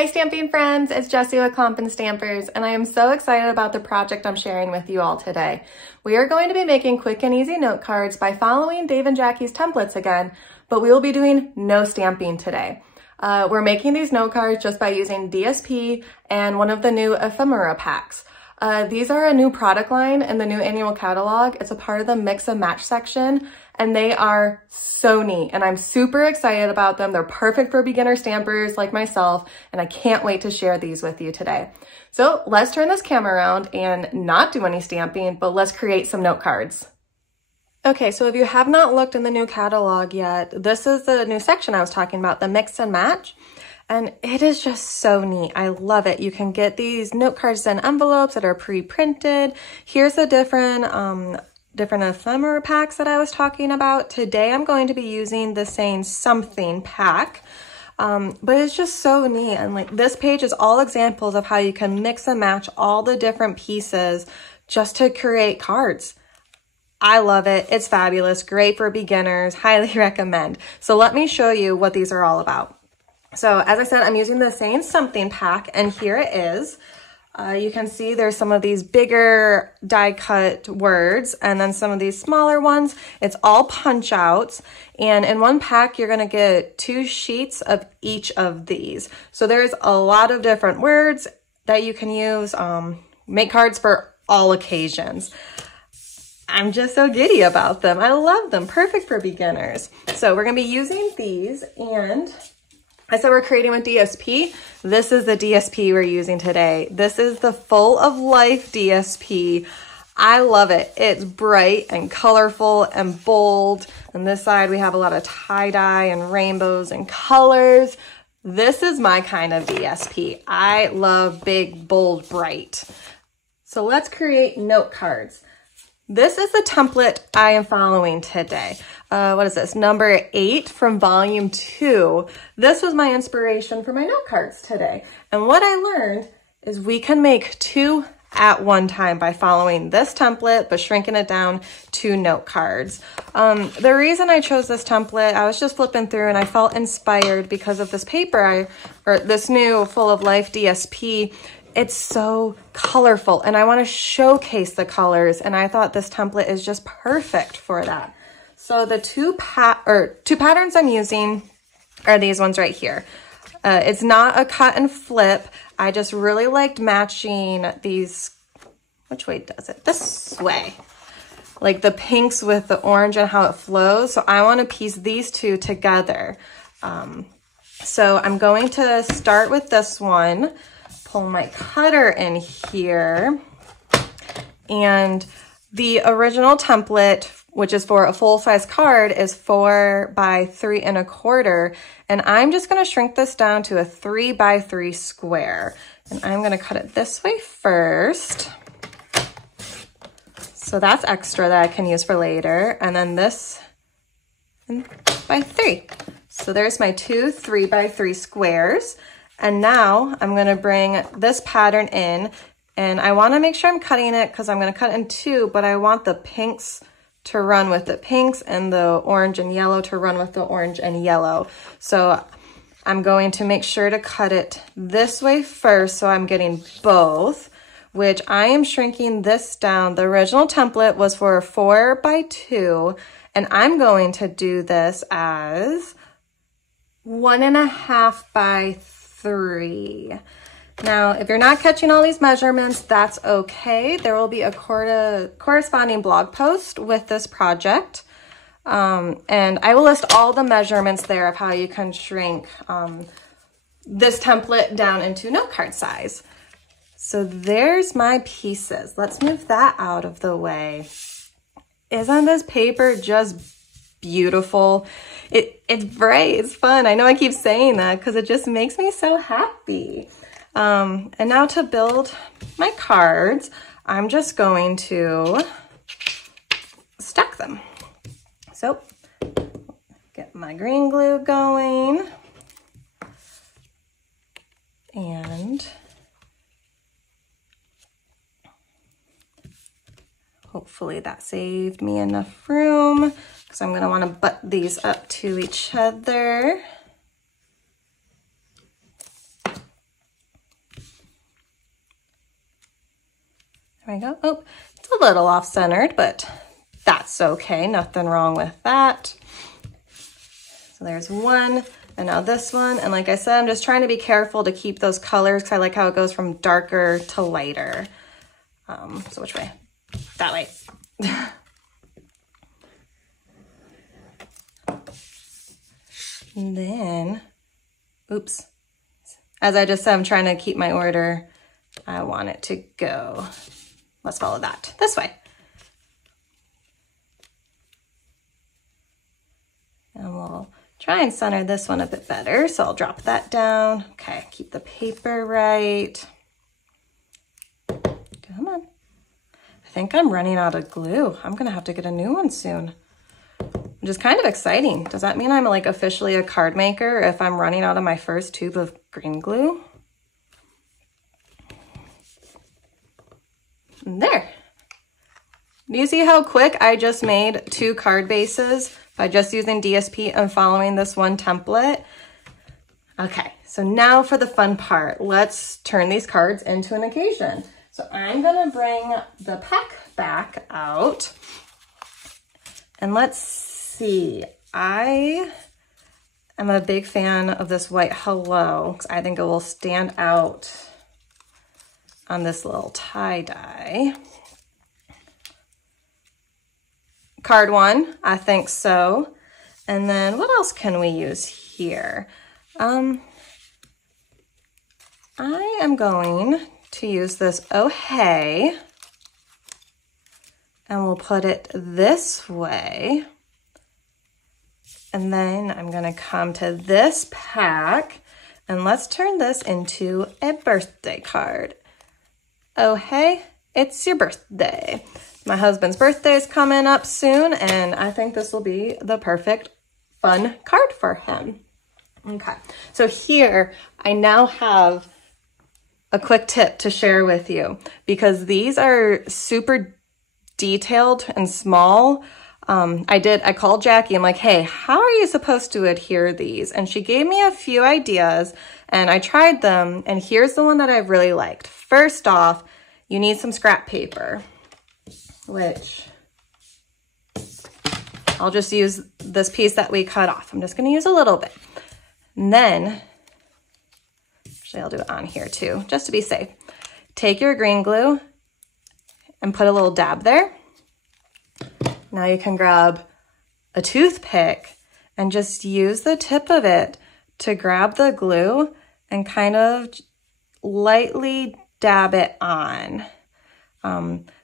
Hi stamping friends, it's Jesi with Compin Stampers, and I am so excited about the project I'm sharing with you all today. We are going to be making quick and easy note cards by following Dave and Jackie's templates again, but we will be doing no stamping today. We're making these note cards just by using DSP and one of the new ephemera packs. These are a new product line in the new annual catalog. It's a part of the mix and match section, and they are so neat, and I'm super excited about them. They're perfect for beginner stampers like myself, and I can't wait to share these with you today. So let's turn this camera around and not do any stamping, but let's create some note cards. Okay, so if you have not looked in the new catalog yet, this is the new section I was talking about, the mix and match. And it is just so neat. I love it. You can get these note cards in envelopes that are pre-printed. Here's the different ephemera packs that I was talking about. Today I'm going to be using the Saying Something pack. But it's just so neat. And like this page is all examples of how you can mix and match all the different pieces just to create cards. I love it. It's fabulous. Great for beginners. Highly recommend. So let me show you what these are all about. So as I said, I'm using the Saying Something pack, and here it is. You can see there's some of these bigger die cut words and then some of these smaller ones. It's all punch outs, and in one pack you're going to get 2 sheets of each of these. So there's a lot of different words that you can use. Make cards for all occasions. I'm just so giddy about them. I love them. Perfect for beginners. So we're going to be using these, and I said we're creating with DSP. This is the DSP we're using today. This is the Full of Life DSP. I love it. It's bright and colorful and bold. On this side, we have a lot of tie-dye and rainbows and colors. This is my kind of DSP. I love big, bold, bright. So let's create note cards. This is the template I am following today. What is this? Number 8 from volume 2. This was my inspiration for my note cards today. And what I learned is we can make 2 at one time by following this template, but shrinking it down to note cards. The reason I chose this template, I was just flipping through and I felt inspired because of this paper, this new Full of Life DSP. It's so colorful, and I want to showcase the colors, and I thought this template is just perfect for that. So the two patterns I'm using are these ones right here. It's not a cut and flip. I just really liked matching these. Which way does it? This way. Like the pinks with the orange and how it flows. So I want to piece these two together. So I'm going to start with this one. Pull my cutter in here, and the original template, which is for a full-size card, is 4 by 3 1/4, and I'm just going to shrink this down to a 3 by 3 square, and I'm going to cut it this way first. So that's extra that I can use for later, and then this by 3. So there's my 2 3 by 3 squares. And now I'm going to bring this pattern in, and I want to make sure I'm cutting it because I'm going to cut in 2, but I want the pinks to run with the pinks and the orange and yellow to run with the orange and yellow. So I'm going to make sure to cut it this way first so I'm getting both, which I am shrinking this down. The original template was for a 4 by 2, and I'm going to do this as 1.5 by 3. Now, if you're not catching all these measurements, that's okay. There will be a corresponding blog post with this project. And I will list all the measurements there of how you can shrink this template down into note card size. So there's my pieces. Let's move that out of the way. Isn't this paper just beautiful? It's bright, it's fun. I know I keep saying that because it just makes me so happy. And now to build my cards, I'm just going to stack them. So get my green glue going, and hopefully that saved me enough room, because I'm going to want to butt these up to each other. There we go. Oh, it's a little off-centered, but that's okay. Nothing wrong with that. So there's one, and now this one. And like I said, I'm just trying to be careful to keep those colors because I like how it goes from darker to lighter. So which way? That way. And then, oops. As I just said, I'm trying to keep my order. I want it to go. Let's follow that this way. And we'll try and center this one a bit better. So I'll drop that down. Okay, keep the paper right. Come on. I think I'm running out of glue. I'm gonna have to get a new one soon. Which is kind of exciting. Does that mean I'm like officially a card maker if I'm running out of my first tube of green glue? And there. Do you see how quick I just made 2 card bases by just using DSP and following this one template? Okay, so now for the fun part. Let's turn these cards into an occasion. So I'm gonna bring the pack back out and let's see. I am a big fan of this white hello because I think it will stand out on this little tie-dye. Card 1, I think so. And then what else can we use here? I am going to use this oh hey, and we'll put it this way. And then I'm gonna come to this pack and let's turn this into a birthday card. Oh hey, it's your birthday. My husband's birthday is coming up soon and I think this will be the perfect fun card for him. Okay, so here I now have a quick tip to share with you because these are super detailed and small. I called Jackie. I'm like, hey, how are you supposed to adhere these? And she gave me a few ideas and I tried them. And here's the one that I really liked. First off, you need some scrap paper, which I'll just use this piece that we cut off. I'm just going to use a little bit. And then, actually, I'll do it on here too, just to be safe. Take your green glue and put a little dab there. Now you can grab a toothpick and just use the tip of it to grab the glue and kind of lightly dab it on.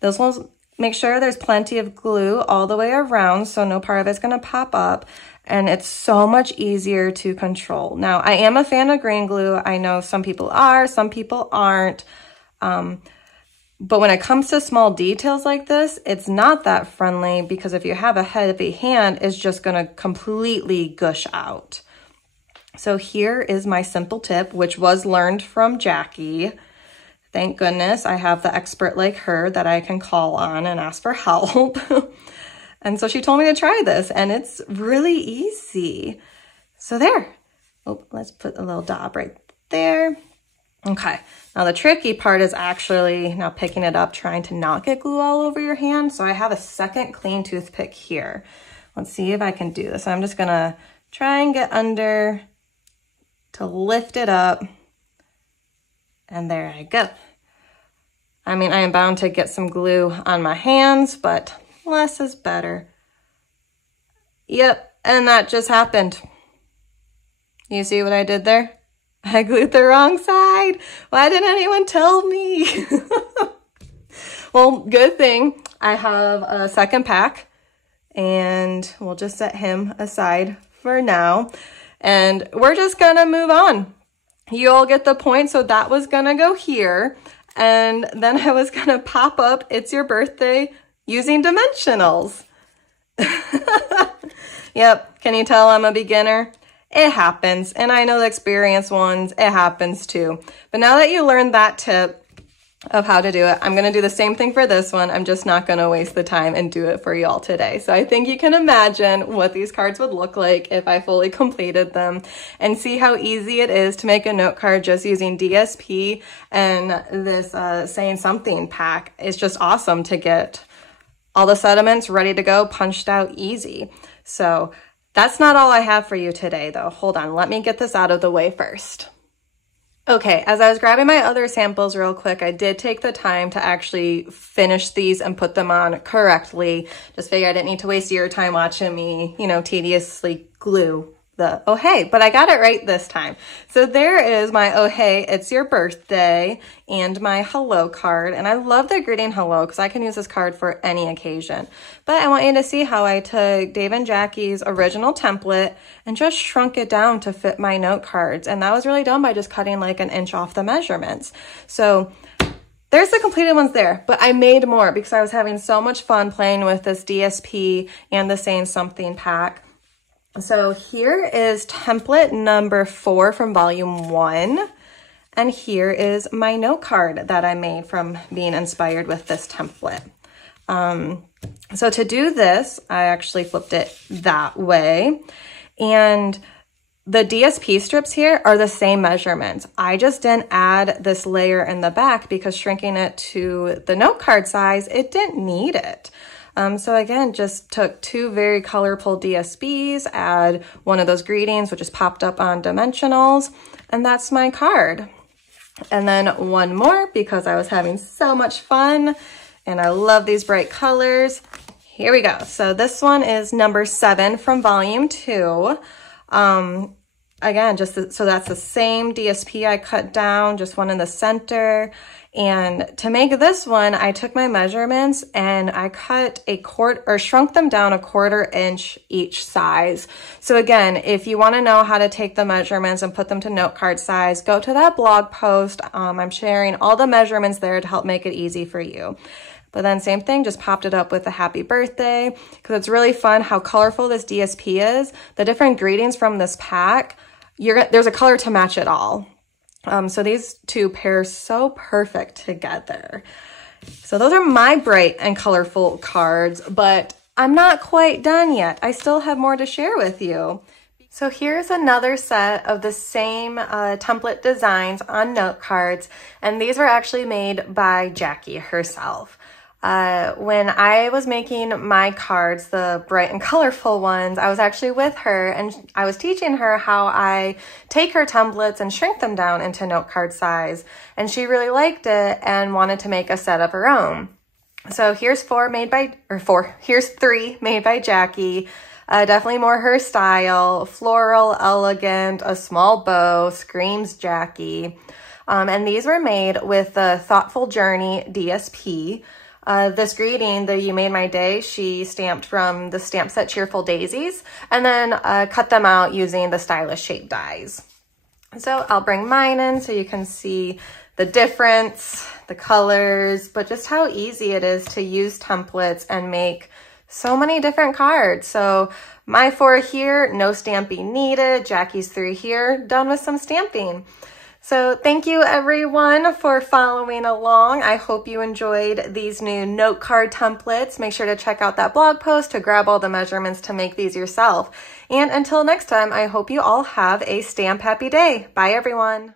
Those ones, make sure there's plenty of glue all the way around so no part of it's going to pop up. And it's so much easier to control. Now, I am a fan of green glue. I know some people are, some people aren't. But when it comes to small details like this, it's not that friendly because if you have a heavy hand, it's just going to completely gush out. So here is my simple tip, which was learned from Jackie. Thank goodness I have the expert like her that I can call on and ask for help. And so she told me to try this and it's really easy. So there. Oh, let's put a little dab right there. Okay, now the tricky part is actually now picking it up, trying to not get glue all over your hand. So I have a second clean toothpick here. Let's see if I can do this. I'm just gonna try and get under to lift it up. And there I go. I mean, I am bound to get some glue on my hands, but less is better. Yep, and that just happened. You see what I did there? I glued the wrong side. Why didn't anyone tell me? Well, good thing I have a second pack and we'll just set him aside for now. And we're just gonna move on. You all get the point. So that was gonna go here. And then I was gonna pop up, it's your birthday, using dimensionals. Yep, can you tell I'm a beginner? It happens, and I know the experienced ones, it happens too. But now that you learned that tip, of how to do it. I'm gonna do the same thing for this one. I'm just not gonna waste the time and do it for y'all today. So I think you can imagine what these cards would look like if I fully completed them, and see how easy it is to make a note card just using DSP and this Saying Something pack. It's just awesome to get all the sentiments ready to go, punched out easy. So that's not all I have for you today though. Hold on, let me get this out of the way first. Okay, as I was grabbing my other samples real quick, I did take the time to actually finish these and put them on correctly. Just figured I didn't need to waste your time watching me, you know, tediously glue the oh hey, but I got it right this time. So there is my oh hey, it's your birthday, and my hello card. And I love the greeting hello because I can use this card for any occasion. But I want you to see how I took Dave and Jackie's original template and just shrunk it down to fit my note cards. And that was really done by just cutting like an inch off the measurements. So there's the completed ones there, but I made more because I was having so much fun playing with this DSP and the Saying Something pack. So here is template number 4 from volume 1. And here is my note card that I made from being inspired with this template. So to do this, I actually flipped it that way. And the DSP strips here are the same measurements. I just didn't add this layer in the back because shrinking it to the note card size, it didn't need it. So again, just took 2 very colorful DSPs, add one of those greetings, which is popped up on dimensionals, and that's my card. And then one more because I was having so much fun and I love these bright colors. Here we go. So this one is number 7 from volume 2. Again, so that's the same DSP I cut down, just one in the center. And to make this one, I took my measurements and I cut shrunk them down 1/4 inch each size. So again, if you want to know how to take the measurements and put them to note card size, go to that blog post. I'm sharing all the measurements there to help make it easy for you. But then same thing, just popped it up with a happy birthday because it's really fun how colorful this DSP is. The different greetings from this pack, there's a color to match it all. So these 2 pair so perfect together. So those are my bright and colorful cards, but I'm not quite done yet. I still have more to share with you. So here's another set of the same template designs on note cards, and these were actually made by Jackie herself. When I was making my cards, the bright and colorful ones, I was actually with her and I was teaching her how I take her templates and shrink them down into note card size. And she really liked it and wanted to make a set of her own. So here's 3 made by Jackie. Definitely more her style, floral, elegant, a small bow, screams Jackie. And these were made with the Thoughtful Journey DSP. This greeting, the You Made My Day, she stamped from the stamp set Cheerful Daisies, and then cut them out using the stylish shape dies. So I'll bring mine in so you can see the difference, the colors, but just how easy it is to use templates and make so many different cards. So my 4 here, no stamping needed. Jackie's 3 here, done with some stamping. So thank you everyone for following along. I hope you enjoyed these new note card templates. Make sure to check out that blog post to grab all the measurements to make these yourself. And until next time, I hope you all have a stamp happy day. Bye everyone.